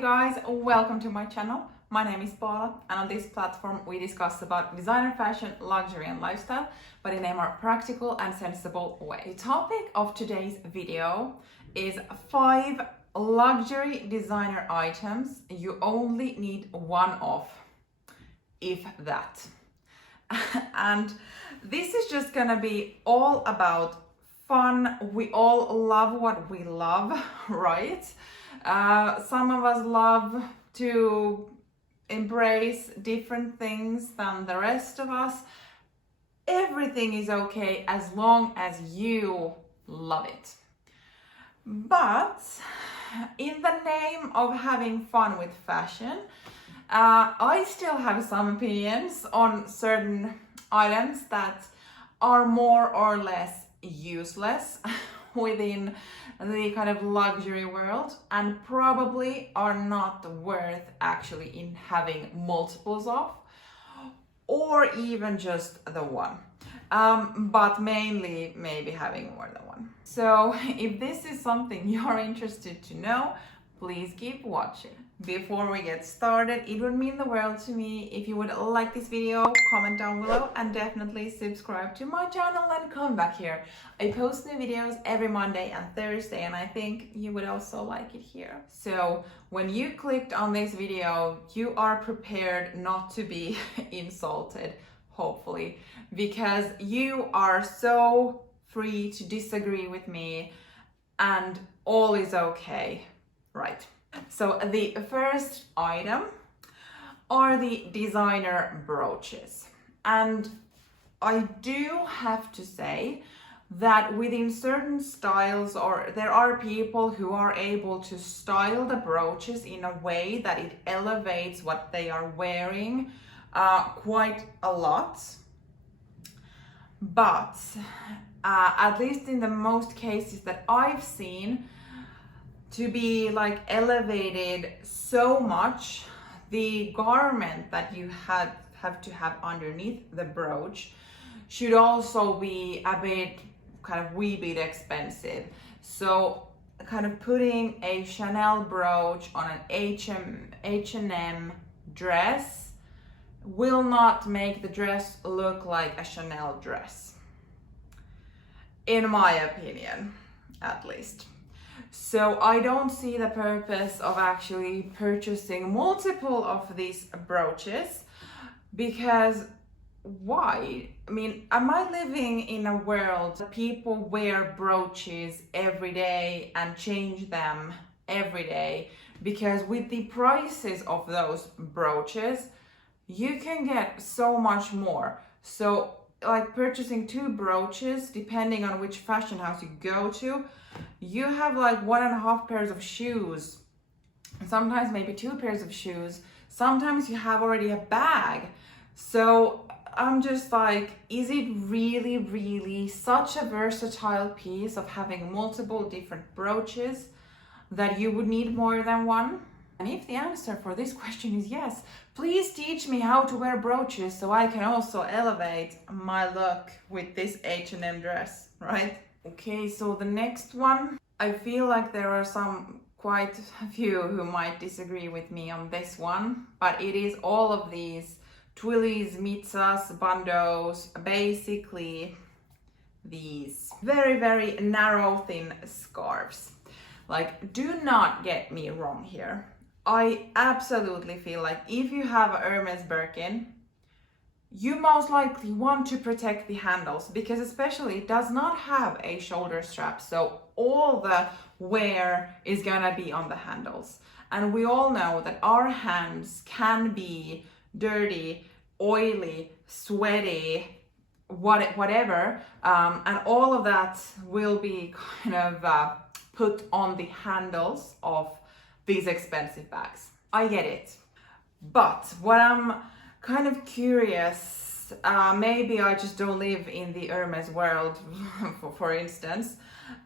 guys, welcome to my channel. My name is Paula, and on this platform we discuss about designer fashion, luxury and lifestyle, but in a more practical and sensible way. The topic of today's video is 5 luxury designer items you only need one of, if that. And this is just gonna be all about fun. We all love what we love, right? Some of us love to embrace different things than the rest of us. Everything is okay as long as you love it. But in the name of having fun with fashion, I still have some opinions on certain items that are more or less useless within the kind of luxury world and probably are not worth actually in having multiples of, or even just the one, but mainly maybe having more than one. So if this is something you're interested to know, please keep watching. Before we get started, it would mean the world to me if you would like this video, comment down below, and definitely subscribe to my channel and come back here. I post new videos every Monday and Thursday, and I think you would also like it here. So when you clicked on this video, you are prepared not to be insulted, hopefully, because you are so free to disagree with me and all is okay, right? So the first item are the designer brooches. And I do have to say that within certain styles, or there are people who are able to style the brooches in a way that it elevates what they are wearing quite a lot. But at least in the most cases that I've seen, to be like elevated so much, the garment that you have to have underneath the brooch should also be a bit wee bit expensive. So kind of putting a Chanel brooch on an H&M dress will not make the dress look like a Chanel dress, in my opinion, at least. So I don't see the purpose of actually purchasing multiple of these brooches, because why? I mean, am I living in a world that people wear brooches every day and change them every day? Because with the prices of those brooches, you can get so much more. So like purchasing 2 brooches, depending on which fashion house you go to, you have like 1.5 pairs of shoes, sometimes maybe 2 pairs of shoes, sometimes you have already a bag. So I'm just like, is it really such a versatile piece of having multiple different brooches that you would need more than one? And if the answer for this question is yes, please teach me how to wear brooches so I can also elevate my look with this H&M dress, right? Okay, so the next one, I feel like there are quite a few who might disagree with me on this one, but it is all of these twillies, mitsas, bandos, basically these very narrow, thin scarves. Like, do not get me wrong here. I absolutely feel like if you have a Hermes Birkin, you most likely want to protect the handles, because especially it does not have a shoulder strap, so all the wear is gonna be on the handles. And we all know that our hands can be dirty, oily, sweaty, whatever, and all of that will be kind of put on the handles of these expensive bags. I get it. But what I'm kind of curious, maybe I just don't live in the Hermes world, for instance,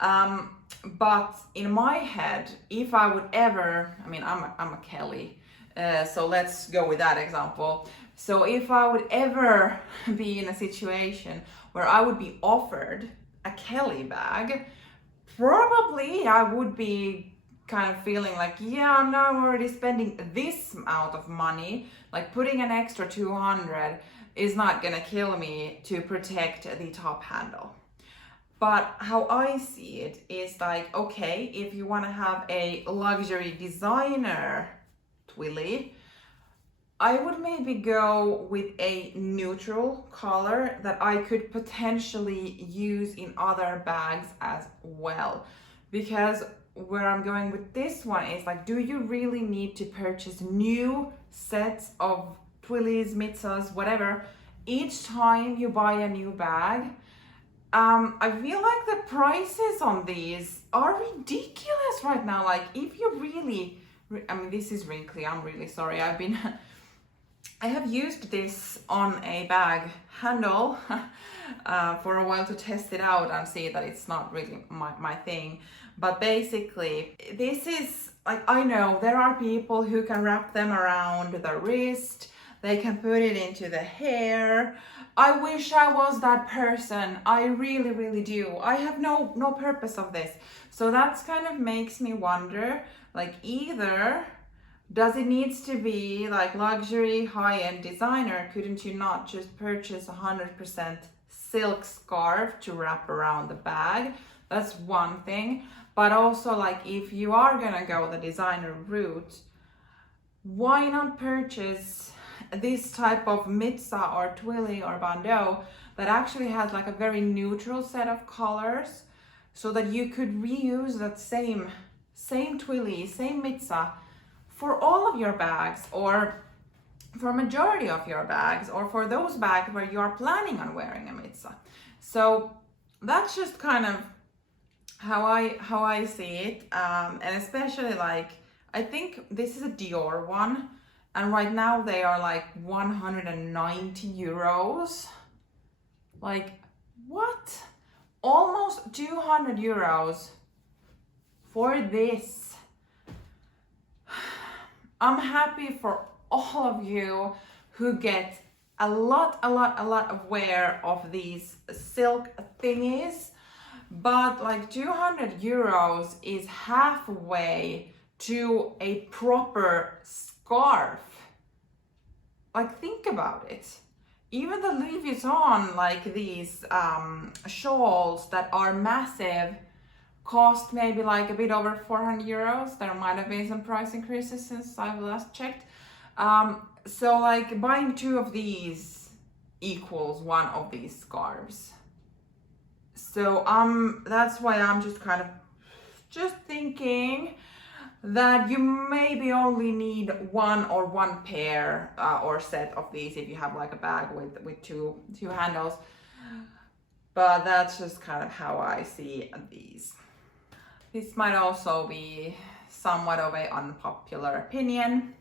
but in my head, if I would ever, I mean, I'm a Kelly, so let's go with that example. So if I would ever be in a situation where I would be offered a Kelly bag, probably I would be kind of feeling like, yeah, I'm now already spending this amount of money, like putting an extra 200 is not gonna kill me to protect the top handle. But how I see it is like, okay, if you want to have a luxury designer twilly, I would maybe go with a neutral color that I could potentially use in other bags as well. Because where I'm going with this one is like, do you really need to purchase new sets of twillies, mitsas, whatever, each time you buy a new bag? I feel like the prices on these are ridiculous right now. Like if you really, I mean, this is wrinkly, I'm really sorry. I have used this on a bag handle for a while to test it out and see that it's not really my thing. But basically, this is, like, I know there are people who can wrap them around the wrist, they can put it into the hair. I wish I was that person. I really, really do. I have no purpose of this. So that's kind of makes me wonder, like, either does it needs to be like luxury high-end designer? Couldn't you not just purchase 100% silk scarf to wrap around the bag? That's one thing. But also, like, if you are gonna go the designer route, why not purchase this type of mitsa or twilly or bandeau that actually has like a very neutral set of colors, so that you could reuse that same twilly, same mitsa for all of your bags, or for majority of your bags, or for those bags where you are planning on wearing a mitsa. So that's just kind of how I see it, and especially, like, I think this is a Dior one, and right now they are like 190 euros. Like, what? Almost 200 euros for this. I'm happy for all of you who get a lot of wear of these silk thingies, but like 200 euros is halfway to a proper scarf. Like, think about it. Even the Louis Vuitton, like these shawls that are massive, cost maybe like a bit over 400 euros. There might have been some price increases since I've last checked. So like buying two of these equals one of these scarves. So that's why I'm just kind of just thinking that you maybe only need one pair or set of these if you have like a bag with two handles. But that's just kind of how I see these. This might also be somewhat of an unpopular opinion,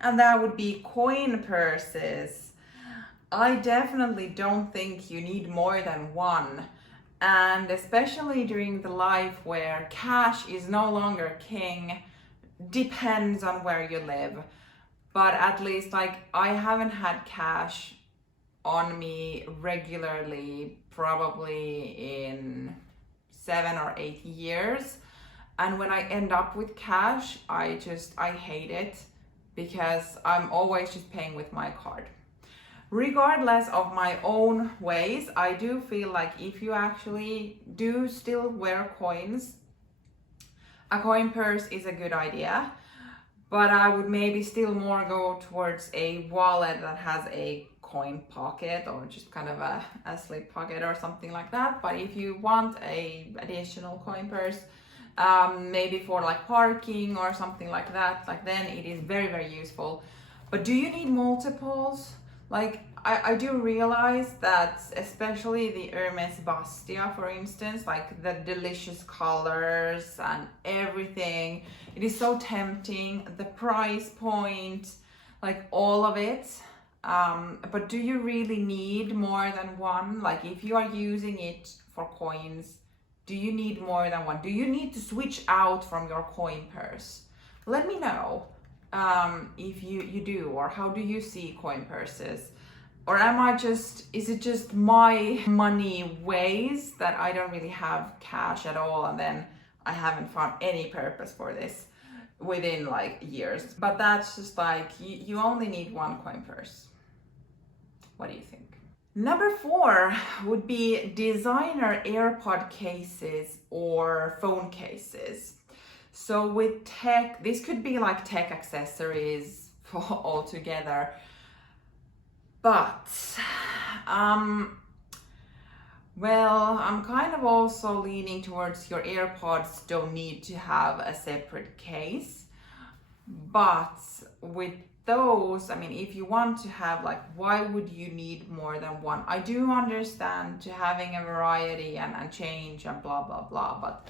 and that would be coin purses. I definitely don't think you need more than one. And especially during the life where cash is no longer king, depends on where you live. But at least, like, I haven't had cash on me regularly probably in 7 or 8 years. And when I end up with cash, I hate it, because I'm always just paying with my card. Regardless of my own ways, I do feel like if you actually do still wear coins, a coin purse is a good idea. But I would maybe still more go towards a wallet that has a coin pocket, or just kind of a slip pocket or something like that. But if you want a additional coin purse, maybe for like parking or something like that, like, then it is very, very useful. But do you need multiples? Like, I do realize that especially the Hermes Bastia, for instance, like the delicious colors and everything, it is so tempting, the price point, like all of it. But do you really need more than one? Like, if you are using it for coins, do you need more than one? Do you need to switch out from your coin purse? Let me know if you do, or how do you see coin purses? Or is it just my money ways that I don't really have cash at all, and then I haven't found any purpose for this within like years. But that's just like, you only need one coin purse. What do you think? Number 4 would be designer AirPod cases or phone cases. So with tech, this could be like tech accessories all together. But, well, I'm kind of also leaning towards your AirPods don't need to have a separate case. But with those, I mean, if you want to have like, why would you need more than one? I do understand to having a variety and change and blah, blah, blah. But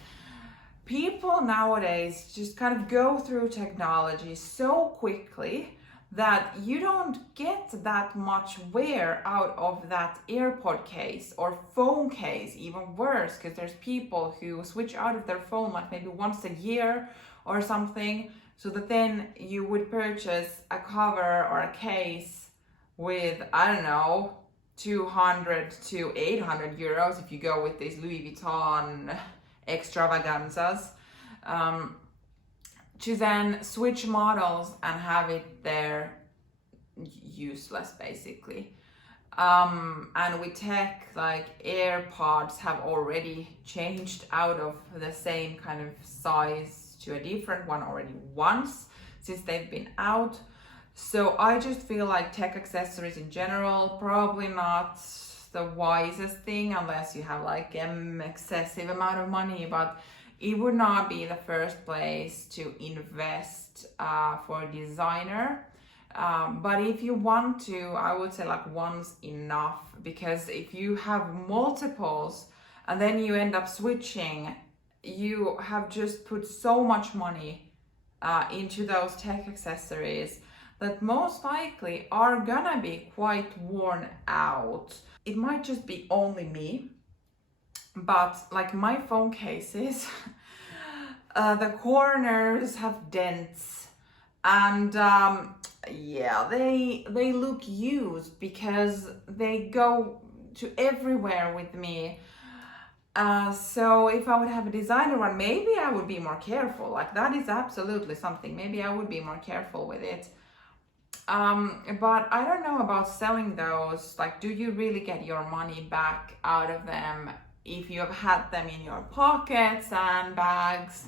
people nowadays just kind of go through technology so quickly that you don't get that much wear out of that AirPod case or phone case, even worse, because there's people who switch out of their phone like maybe once a year or something, so that then you would purchase a cover or a case with, I don't know, 200 to 800 euros if you go with these Louis Vuitton extravaganzas, to then switch models and have it there useless basically. And with tech, like AirPods have already changed out of the same kind of size to a different one already once since they've been out. So I just feel like tech accessories in general, probably not the wisest thing unless you have like an excessive amount of money, but it would not be the first place to invest for a designer. But if you want to, I would say like one's enough, because if you have multiples and then you end up switching, you have just put so much money into those tech accessories that most likely are gonna be quite worn out. It might just be only me, but like my phone cases, the corners have dents, and yeah, they look used because they go to everywhere with me. So if I would have a designer one, maybe I would be more careful. Like that is absolutely something. Maybe I would be more careful with it. But I don't know about selling those. Like, do you really get your money back out of them if you have had them in your pockets and bags?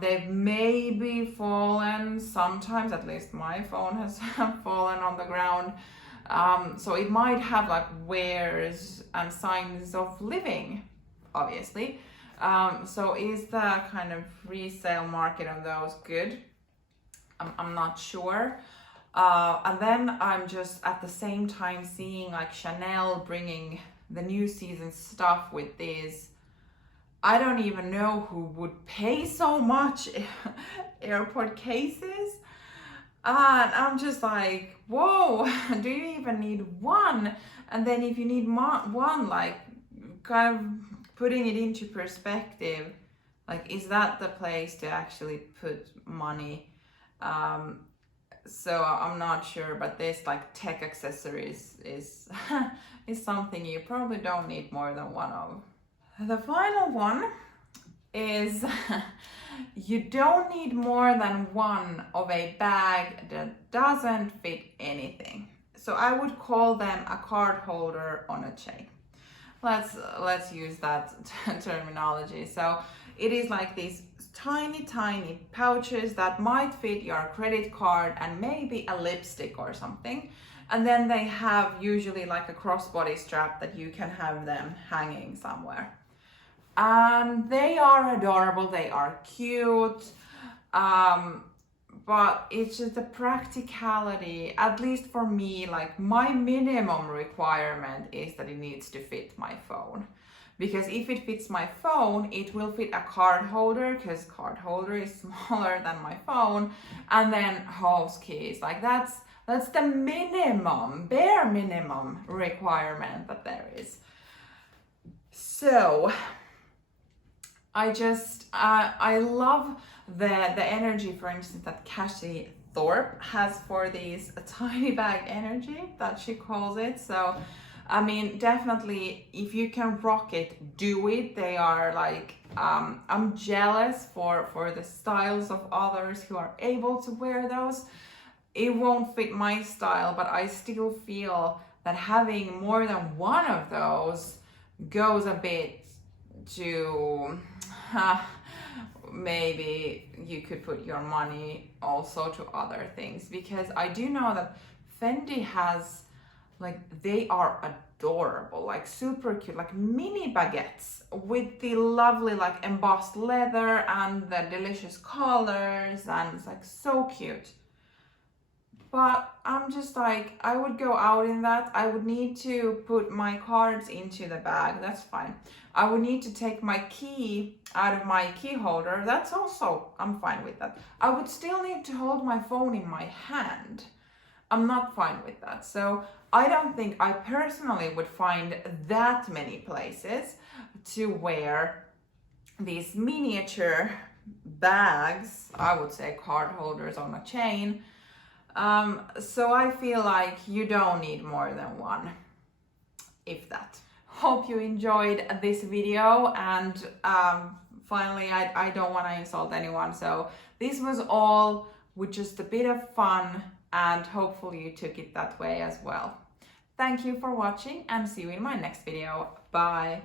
They've maybe fallen sometimes, at least my phone has fallen on the ground. So it might have like wears and signs of living, obviously. So is the kind of resale market on those good? I'm not sure. And then I'm just at the same time seeing like Chanel bringing the new season stuff with these. I don't even know who would pay so much AirPod cases. And I'm just like, whoa, do you even need one? And then if you need one, like kind of putting it into perspective, like, is that the place to actually put money? So I'm not sure, but this like tech accessories is is something you probably don't need more than one of. The final one is you don't need more than one of a bag that doesn't fit anything. So I would call them a card holder on a chain. Let's use that terminology. So it is like these tiny pouches that might fit your credit card and maybe a lipstick or something. And then they have usually like a crossbody strap that you can have them hanging somewhere. And they are adorable, they are cute, but it's just the practicality, at least for me, like my minimum requirement is that it needs to fit my phone. Because if it fits my phone, it will fit a card holder, because card holder is smaller than my phone, and then house keys. Like that's the minimum, bare minimum requirement that there is. So I love the energy, for instance, that Cassie Thorpe has for these tiny bag energy that she calls it. So I mean, definitely, if you can rock it, do it. They are like, I'm jealous for the styles of others who are able to wear those. It won't fit my style, but I still feel that having more than one of those goes a bit to maybe you could put your money also to other things, because I do know that Fendi has, like, they are adorable, like super cute, like mini baguettes with the lovely like embossed leather and the delicious colors, and it's like so cute. But I'm just like, I would go out in that. I would need to put my cards into the bag. That's fine. I would need to take my key out of my key holder. That's also, I'm fine with that. I would still need to hold my phone in my hand. I'm not fine with that. So I don't think I personally would find that many places to wear these miniature bags. I would say card holders on a chain. So I feel like you don't need more than one, if that. Hope you enjoyed this video, and finally, I don't want to insult anyone, so this was all with just a bit of fun, and hopefully you took it that way as well. Thank you for watching, and see you in my next video. Bye!